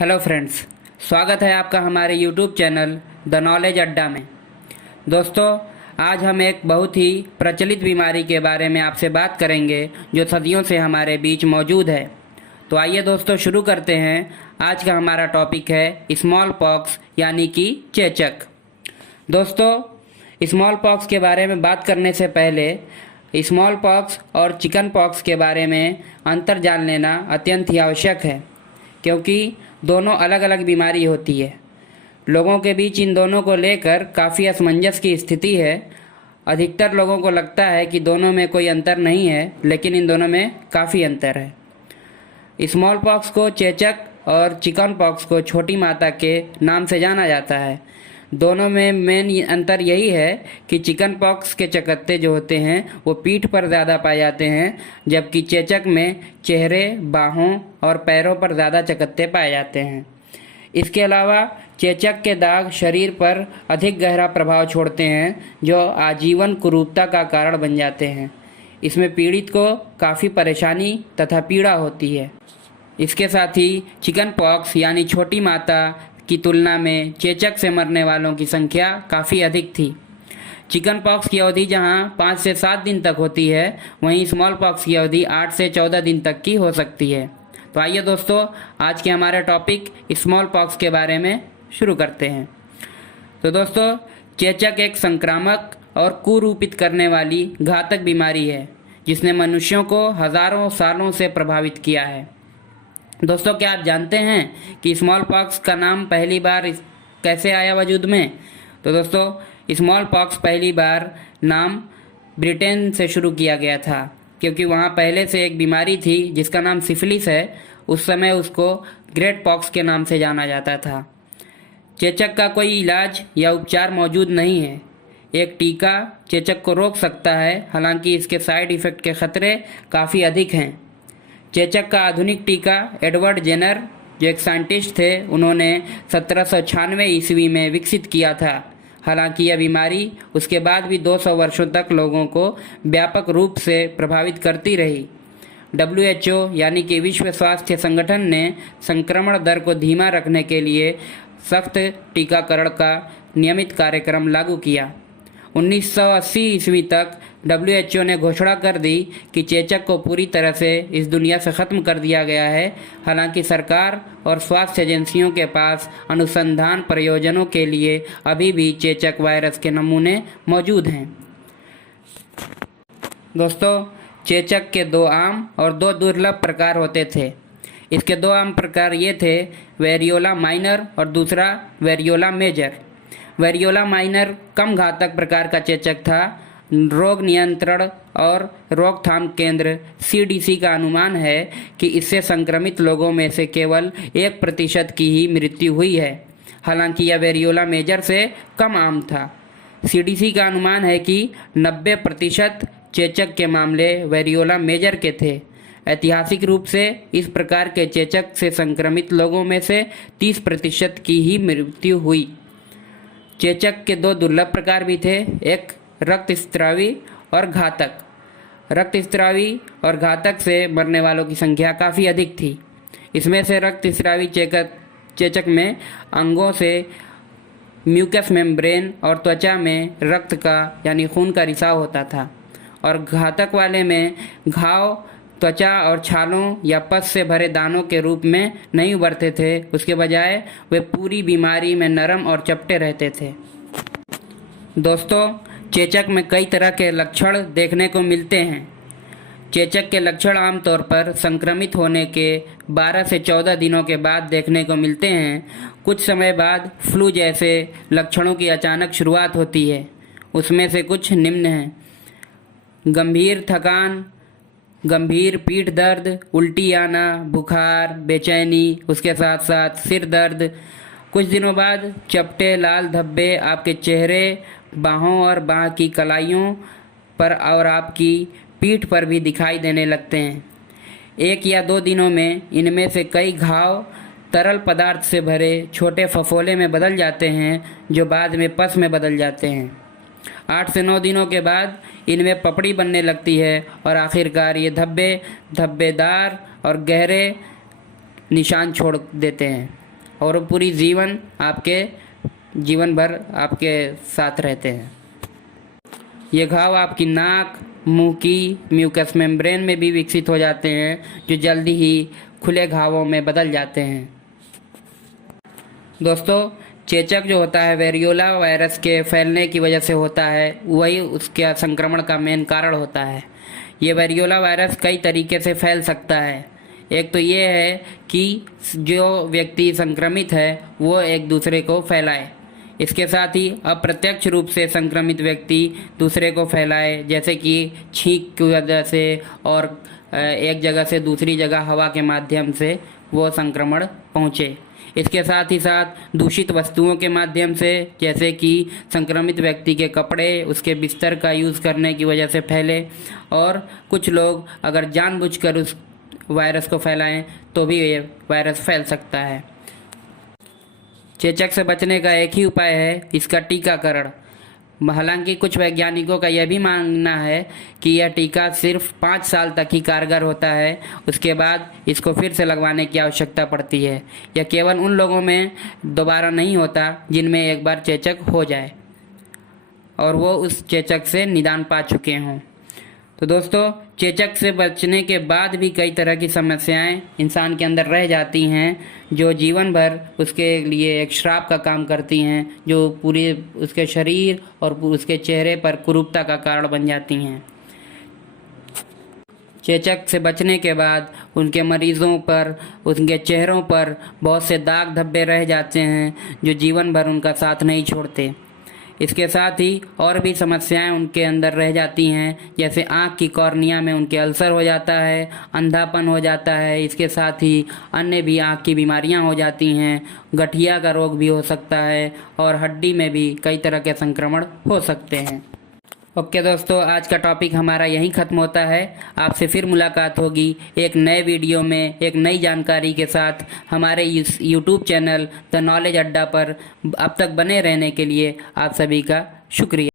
Hello friends, स्वागत है आपका हमारे यूट्यूब चैनल द नॉलेज अड्डा में। दोस्तों, आज हम एक बहुत ही प्रचलित बीमारी के बारे में आपसे बात करेंगे जो सदियों से हमारे बीच मौजूद है। तो आइए दोस्तों शुरू करते हैं। आज का हमारा टॉपिक है स्मॉल पॉक्स यानी कि चेचक। दोस्तों, स्मॉल पॉक्स के बारे में बात करने से पहले स्मॉल पॉक्स और चिकन पॉक्स के बारे में अंतर जान लेना अत्यंत ही आवश्यक है, क्योंकि दोनों अलग अलग बीमारी होती है। लोगों के बीच इन दोनों को लेकर काफ़ी असमंजस की स्थिति है। अधिकतर लोगों को लगता है कि दोनों में कोई अंतर नहीं है, लेकिन इन दोनों में काफ़ी अंतर है। स्मॉल पॉक्स को चेचक और चिकन पॉक्स को छोटी माता के नाम से जाना जाता है। दोनों में मेन अंतर यही है कि चिकन पॉक्स के चकत्ते जो होते हैं वो पीठ पर ज़्यादा पाए जाते हैं, जबकि चेचक में चेहरे, बाहों और पैरों पर ज़्यादा चकत्ते पाए जाते हैं। इसके अलावा चेचक के दाग शरीर पर अधिक गहरा प्रभाव छोड़ते हैं, जो आजीवन कुरूपता का कारण बन जाते हैं। इसमें पीड़ित को काफ़ी परेशानी तथा पीड़ा होती है। इसके साथ ही चिकन पॉक्स यानी छोटी माता की तुलना में चेचक से मरने वालों की संख्या काफ़ी अधिक थी। चिकन पॉक्स की अवधि जहां 5 से 7 दिन तक होती है, वहीं स्मॉल पॉक्स की अवधि 8 से 14 दिन तक की हो सकती है। तो आइए दोस्तों, आज के हमारे टॉपिक स्मॉल पॉक्स के बारे में शुरू करते हैं। तो दोस्तों, चेचक एक संक्रामक और कुरूपित करने वाली घातक बीमारी है, जिसने मनुष्यों को हज़ारों सालों से प्रभावित किया है। दोस्तों, क्या आप जानते हैं कि स्मॉल पॉक्स का नाम पहली बार कैसे आया वजूद में? तो दोस्तों, स्मॉल पॉक्स पहली बार नाम ब्रिटेन से शुरू किया गया था, क्योंकि वहाँ पहले से एक बीमारी थी जिसका नाम सिफिलिस है। उस समय उसको ग्रेट पॉक्स के नाम से जाना जाता था। चेचक का कोई इलाज या उपचार मौजूद नहीं है। एक टीका चेचक को रोक सकता है, हालांकि इसके साइड इफ़ेक्ट के खतरे काफ़ी अधिक हैं। चेचक का आधुनिक टीका एडवर्ड जेनर, जो एक साइंटिस्ट थे, उन्होंने 1796 ईस्वी में विकसित किया था। हालांकि यह बीमारी उसके बाद भी 200 वर्षों तक लोगों को व्यापक रूप से प्रभावित करती रही। WHO यानी कि विश्व स्वास्थ्य संगठन ने संक्रमण दर को धीमा रखने के लिए सख्त टीकाकरण का नियमित कार्यक्रम लागू किया। 1980 ईस्वी तक WHO ने घोषणा कर दी कि चेचक को पूरी तरह से इस दुनिया से ख़त्म कर दिया गया है। हालांकि सरकार और स्वास्थ्य एजेंसियों के पास अनुसंधान प्रयोजनों के लिए अभी भी चेचक वायरस के नमूने मौजूद हैं। दोस्तों, चेचक के 2 आम और 2 दुर्लभ प्रकार होते थे। इसके 2 आम प्रकार ये थे, वेरियोला माइनर और दूसरा वेरियोला मेजर। वेरियोला माइनर कम घातक प्रकार का चेचक था। रोग नियंत्रण और रोकथाम केंद्र CDC का अनुमान है कि इससे संक्रमित लोगों में से केवल 1% की ही मृत्यु हुई है। हालांकि यह वेरियोला मेजर से कम आम था। CDC का अनुमान है कि 90% चेचक के मामले वेरियोला मेजर के थे। ऐतिहासिक रूप से इस प्रकार के चेचक से संक्रमित लोगों में से 30% की ही मृत्यु हुई। चेचक के 2 दुर्लभ प्रकार भी थे, एक रक्तस्रावी और घातक। रक्तस्रावी और घातक से मरने वालों की संख्या काफ़ी अधिक थी। इसमें से रक्तस्रावी चेचक में अंगों से म्यूकस मेम्ब्रेन और त्वचा में रक्त का यानी खून का रिसाव होता था, और घातक वाले में घाव त्वचा और छालों या पस से भरे दानों के रूप में नहीं उभरते थे। उसके बजाय वे पूरी बीमारी में नरम और चपटे रहते थे। दोस्तों, चेचक में कई तरह के लक्षण देखने को मिलते हैं। चेचक के लक्षण आमतौर पर संक्रमित होने के 12 से 14 दिनों के बाद देखने को मिलते हैं। कुछ समय बाद फ्लू जैसे लक्षणों की अचानक शुरुआत होती है। उसमें से कुछ निम्न हैं: गंभीर थकान, गंभीर पीठ दर्द, उल्टी आना, बुखार, बेचैनी, उसके साथ साथ सिर दर्द। कुछ दिनों बाद चपटे लाल धब्बे आपके चेहरे, बाहों और बाह की कलाइयों पर और आपकी पीठ पर भी दिखाई देने लगते हैं। 1 या 2 दिनों में इनमें से कई घाव तरल पदार्थ से भरे छोटे फफोले में बदल जाते हैं, जो बाद में पस में बदल जाते हैं। 8 से 9 दिनों के बाद इनमें पपड़ी बनने लगती है और आखिरकार ये धब्बेदार और गहरे निशान छोड़ देते हैं। और वो पूरी जीवन भर आपके साथ रहते हैं। ये घाव आपकी नाक, मुंह की म्यूकस मेम्ब्रेन में भी विकसित हो जाते हैं, जो जल्दी ही खुले घावों में बदल जाते हैं। दोस्तों, चेचक जो होता है वेरियोला वायरस के फैलने की वजह से होता है, वही उसके संक्रमण का मेन कारण होता है। ये वेरियोला वायरस कई तरीके से फैल सकता है। एक तो ये है कि जो व्यक्ति संक्रमित है वो एक दूसरे को फैलाए। इसके साथ ही अप्रत्यक्ष रूप से संक्रमित व्यक्ति दूसरे को फैलाए, जैसे कि छींक की वजह से और एक जगह से दूसरी जगह हवा के माध्यम से वो संक्रमण पहुँचे। इसके साथ ही साथ दूषित वस्तुओं के माध्यम से, जैसे कि संक्रमित व्यक्ति के कपड़े, उसके बिस्तर का यूज़ करने की वजह से फैले। और कुछ लोग अगर जानबूझकर उस वायरस को फैलाएं तो भी ये वायरस फैल सकता है। चेचक से बचने का एक ही उपाय है, इसका टीकाकरण। हालांकि कुछ वैज्ञानिकों का यह भी मानना है कि यह टीका सिर्फ 5 साल तक ही कारगर होता है, उसके बाद इसको फिर से लगवाने की आवश्यकता पड़ती है। यह केवल उन लोगों में दोबारा नहीं होता जिनमें एक बार चेचक हो जाए और वो उस चेचक से निदान पा चुके हों। तो दोस्तों, चेचक से बचने के बाद भी कई तरह की समस्याएं इंसान के अंदर रह जाती हैं, जो जीवन भर उसके लिए एक श्राप का काम करती हैं, जो पूरे उसके शरीर और उसके चेहरे पर कुरूपता का कारण बन जाती हैं। चेचक से बचने के बाद उनके मरीजों पर, उनके चेहरों पर बहुत से दाग धब्बे रह जाते हैं, जो जीवन भर उनका साथ नहीं छोड़ते। इसके साथ ही और भी समस्याएं उनके अंदर रह जाती हैं, जैसे आँख की कॉर्निया में उनके अल्सर हो जाता है, अंधापन हो जाता है। इसके साथ ही अन्य भी आँख की बीमारियां हो जाती हैं, गठिया का रोग भी हो सकता है और हड्डी में भी कई तरह के संक्रमण हो सकते हैं। ओके दोस्तों, आज का टॉपिक हमारा यहीं ख़त्म होता है। आपसे फिर मुलाकात होगी एक नए वीडियो में एक नई जानकारी के साथ हमारे यूट्यूब चैनल द नॉलेज अड्डा पर। अब तक बने रहने के लिए आप सभी का शुक्रिया।